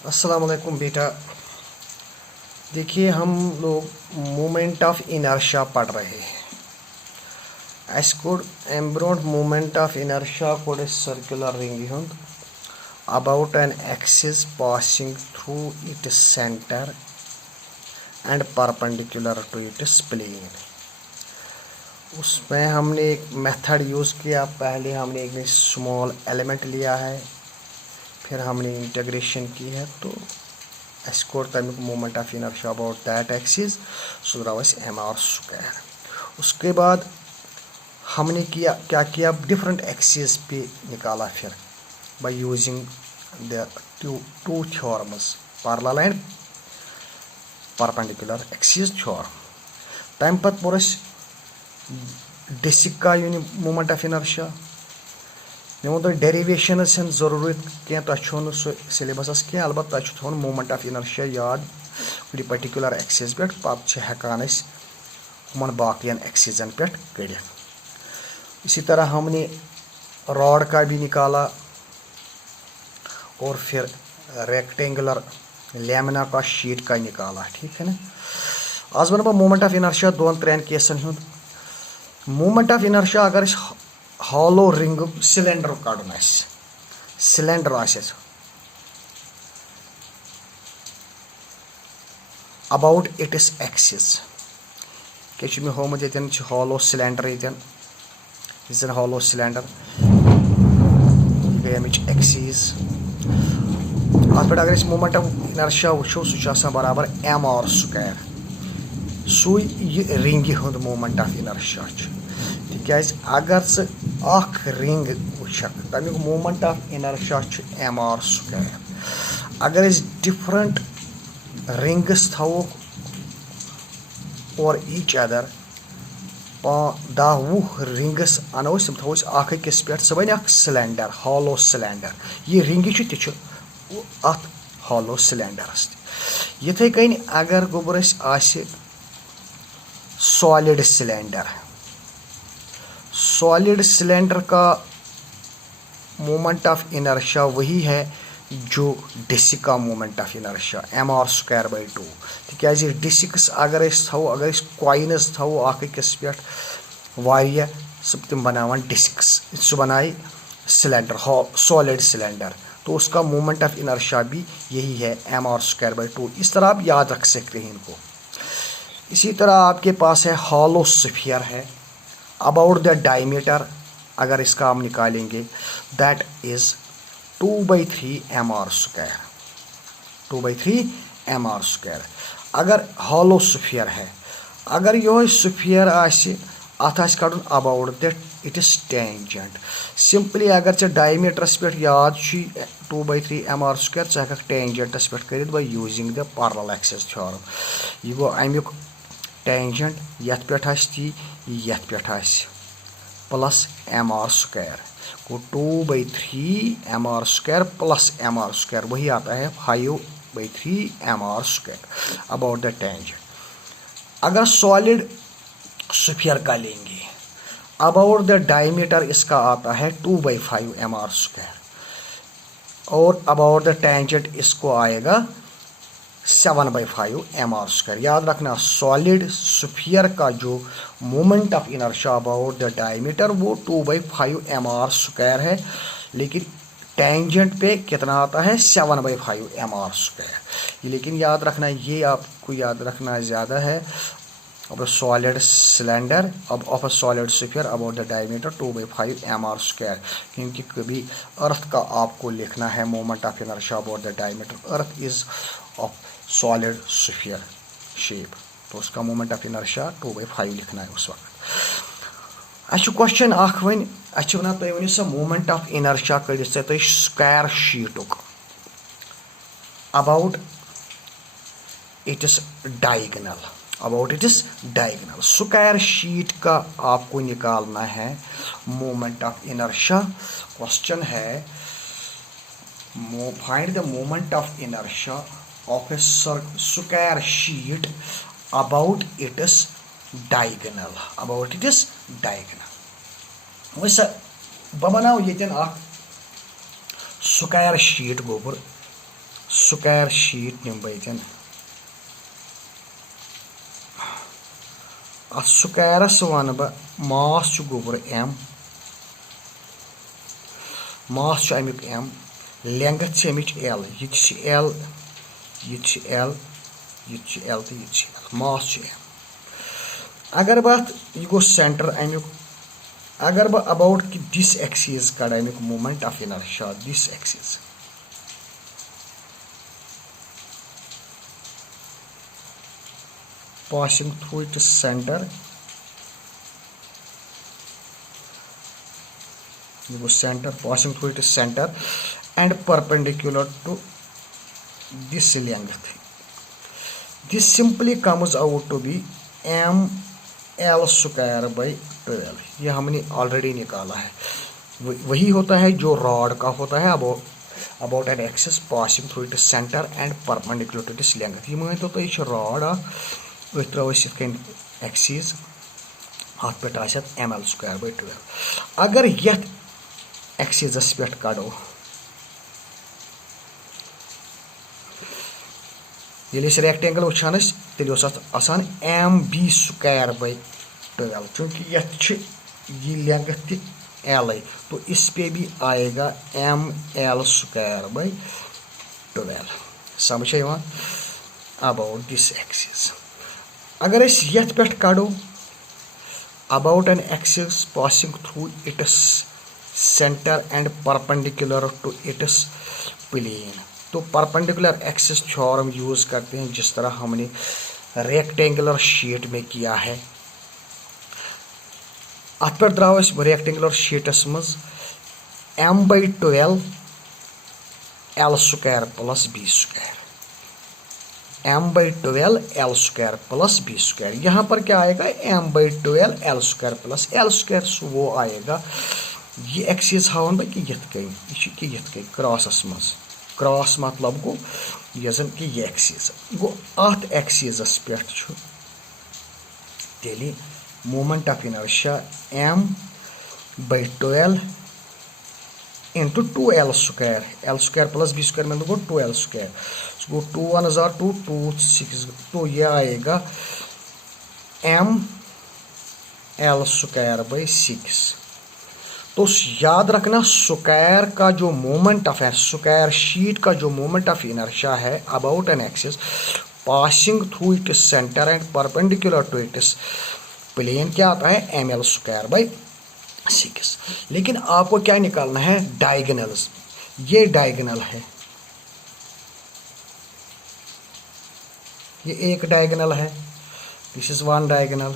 अस्सलाम वालेकुम बेटा। देखिए, हम लोग मोमेंट ऑफ इनर्शिया पढ़ रहे हैं। अस कोड अम ब्रो मोमेंट ऑफ इनर्शिया कोड सर्कुलर रिंग हुंद about an axis passing through its centre and perpendicular to its plane. उसमें हमने एक मेथड यूज़ किया। पहले हमने एक स्मॉल एलिमेंट लिया है, फिर हमने इंटीग्रेशन की है, तो अस कोर तमिक moment of inertia about that axis सो द्राव एम आर स्क्वायर। उसके बाद हमने क्या किया, डिफरेंट एक्सिस पे निकाला फिर by using the two theorems, parallel and perpendicular axis theorem. तम पत पोर डिस्क का मोमेंट ऑफ इनर्शिया। मे वो डेरिवेशन जरूरत क्या, तुम सिलेबस क्या, अलबत् थोन मोमेंट ऑफ इनर्शिया याद कुछ पर्टिकुलर एक्सिस पे पे हेकान हम बाकियन एक्सिजन पे कड़। इसी तरह हमने रॉड का भी निकाला और फिर रेक्टेंगुलर लैमिना का शीट का निकाला। ठीक है ना। आज वन मोमेंट ऑफ इनर्शिया दोन त्रेन केसन हुंद। मोमेंट ऑफ इनर्शिया अगर हॉलो रिंग सिलेंडर कड़न सिलेंडर अबाउट इट्स एक्सिस क्या मे होमुत ये हॉलो सिलेंडर ये हॉलो सिलेंडर गई अमिच एक्सिस अत पे अगर मोमेंट ऑफ इनर्शिया वो सह बराबर एम आर स्क्वायर सू रिंग हुंद मोमेंट ऑफ इनर्शिया। तिकाज अगर रिंग वुचक तमिक moment of inertia M R square. अगर डिफरेंट रिंग्स थो और ईच अदर 10-20 रिंग्स अनो तम थो अकिस पे सह बन सिलेंडर, हॉलो सिलेंडर। ये रिंग अत हॉलो सिलेंडरस। इथे कन अगर गोबर सॉलिड सिलेंडर, सॉलिड सिलेंडर का मोमेंट ऑफ इनर्शिया वही है जो डिस्क का moment of inertia M R square by 2। तिकाज डिस्क्स अगर थो, अगर कॉइनस थो अकिस पे वारिया तम बनावान डिस्क्स, सह बनाए सिलेंडर सॉलिड सिलेंडर, तो उसका मोमेंट ऑफ इनर्शिया भी यही है एम आर स्क्वायर बाई 2। इस तरह आप याद रख सकते हैं इनको। इसी तरह आपके पास है हॉलो स्फीयर है अबाउट द डायमीटर। अगर इसका हम निकालेंगे that is 2/3 M R square, 2/3 M R square. अगर हॉलो स्फीयर है, अगर यह स्फीयर अत कड़न about the its tangent. Simply अगर चे डायमीटरस पे याद 2/3 एम आर स्क्वायर, चे हेक टेंजेंटस पे कर by using the parallel axis theorem. यह गो अमुक टेंजेंट यथ पे ती यथ पे प्लस एम आर स्क्वायर को 2/3 M R square plus M R square, वही आता है 5/3 M R square about the tangent. अगर सॉलिड स्फीयर का लेंगे, अबाउट द डायमीटर इसका आता है 2/5 एम आर स्क्वायर और अबाउट द टेंजेंट इसको आएगा 7/5 एम आर स्क्वायर। याद रखना, सॉलिड स्फीयर का जो moment of inertia about the diameter वो 2/5 एम आर स्क्वायर है, लेकिन टेंजेंट पे कितना आता है 7/5 एम आर स्क्वायर। लेकिन याद रखना, ये आपको याद रखना ज़्यादा है। अब solid cylinder of a solid sphere about the diameter 2/5 M R square, क्योंकि कभी अर्थ का आपको लिखना है moment of inertia about the diameter. Earth is of solid sphere shape, तो उसका मोमेंट ऑफ इनर्शिया 2/5 लिखना है उस वक्त। अच्छा क्वेश्चन वन वन तुम वन सा मोमेंट ऑफ इनर्शिया कड़ो तुम स्क्वायर शीटुक about its diagonal, about its diagonal. Square sheet का आपको निकालना है मोमेंट ऑफ इनर्शिया। क्वेश्चन है find the moment of inertia of a square sheet about its diagonal, about its diagonal। वैसे बनाओ ये स्क्वायर शीट गोबर स्क्वायर शीट निम बतन अत स्क्वायरस वन बह मास गोबर एम मास अमुक एम लेंथ अमिच एल ये एल ये एल ये एल तो ये एल मास एम अगर बह यह गो सेंटर अमुक अगर बह अबाउट कि दिस एक्सिस कड़ अमुक moment of inertia this axis passing through its center center passing through its center and perpendicular to this length. This simply comes out to be ml square by 12. ये हमने already निकाला है, वही होता है जो रॉड का होता है about an axis passing through its center and perpendicular to this length. ये मान तो ये रॉड त्रोस एक्सिस अत पे ml square by 12. अगर यथ एक्सिस पे कड़ो ये रेक्टेंगल वुचान तेल आसान mb square by 12 चूंकि ये लेंथ एल तो इस पे भी आएगा ml square by 12. समझ अबाउट दिस एक्सिस अगर यथ पे कड़ो about an axis passing through its centre and perpendicular to its plane तो परपेंडिकुलर एक्सिस थ्योरम यूज करते हैं जिस तरह हमने रेक्टेंगुलर शीट में किया है. अत पे द्राव रेक्टेंगुलर शीटस मज m/12 l square plus b square m/12 l square plus b square. यहाँ पर क्या आएगा m/12 l square plus l square वो आएगा ये एक्सिस हावन बह कि यथ कई क्रॉसस मज क्रॉस मतलब गो ये जन कि ये एक्सिस गो अत एक्सिस पे तेली moment of inertia m/12 into 2l square l square plus b square मतलब गो 2l स्क्वायर गो 2 1 जार 2 2 6 तो ये आएगा ml स्क्वायर बाई 6. तो याद रखना स्क्वायर का जो मोमेंट ऑफ है स्क्वायर शीट का जो मोमेंट ऑफ इनर्शिया है about an axis passing through its centre and perpendicular to its plane क्या आता है ml स्क्वायर बाई 6. लेकिन आपको क्या निकालना है डायगोनल्स. ये डायगोनल है, ये एक डायगोनल है, दिस इज वन डायगोनल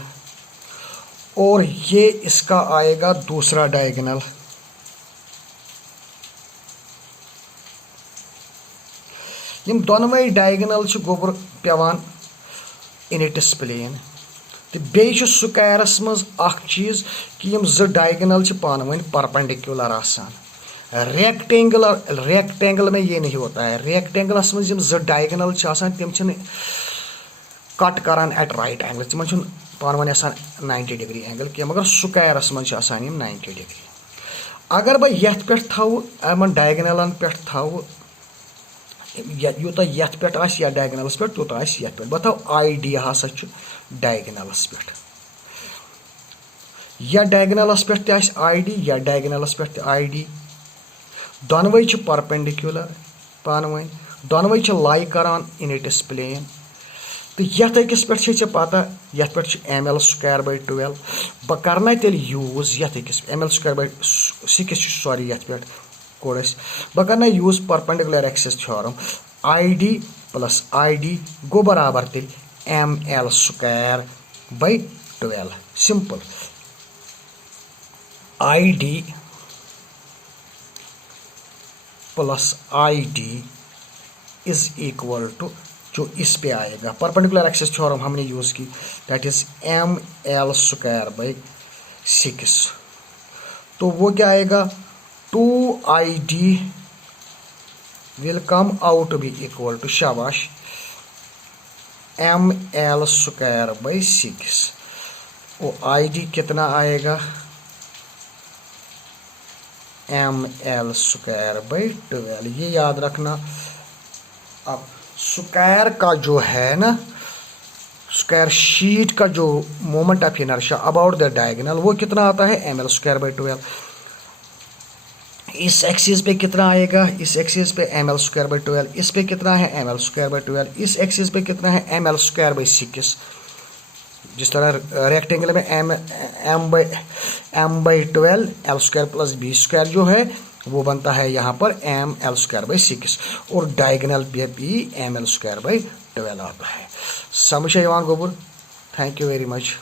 और ये इसका आएगा दूसरा डायगोनल. यम दोनों डायगोनल गोबर पेवान इन इट्स प्लेन तो बेच स्क्वायरस मज चीज कि यम ज डायगोनल पान वन परपेंडिकुलर आसान. रेक्टेंगल में ये नहीं होता है. रेक्टेंगलस मज यम ज डायगोनल तम कट करान एट राइट एंगल तम पान वन 90 डिग्री एंगल क्या मगर स्क्वायरस मज 90 डिग्री. अगर बह यथ पे थव यमन डायगोनलन पे थव यूत यथ पे या डायगोनलस पे तूत यथ पे बह थव ID हसा डायगोनलस पे या डायगोनलस पे ID या डायगोनलस पे ID दोनों परपेंडिकुलर पान वन दोनों लाई करान इन इट्स प्लेन. तो यथ अकिस पे पता यथ पे ml स्क्वायर बाई 12 बह करना तेल यूज यथ axis ml square by 6 sorry यथ पे कोड बह करना use perpendicular axis theorem ID plus ID गो बराबर तेल ml square by 12. Simple ID plus ID is equal to जो इस पे आएगा परपेंडिकुलर एक्सिस थ्योरम हमने यूज की that is ml square by 6. तो वो क्या आएगा 2ID will come out be equal to शाबाश ml स्क्वायर बाई 6. वो ID कितना आएगा ml स्क्वायर बाई 12. ये याद रखना अब स्क्वायर का जो है ना, स्क्वायर शीट का जो moment of inertia about the diagonal वो कितना आता है, एम एल स्क्वायर बाई 12। इस एक्सिस पे कितना आएगा, इस एक्सिस पे एम एल स्क्वायर बाई 12, इस पे कितना है एम एल स्क्वायर बाई 12, इस एक्सिस पे कितना है एम एल स्क्वायर बाई 6। जिस तरह रेक्टेंगल में M by 12 L square plus B square जो है वो बनता है यहाँ पर एम एल स्क्वायर बाई 6, और डायगोनल पे भी एम एल स्क्वायर बाई 12 आता है। समझ गोबुर, थैंक यू वेरी मच।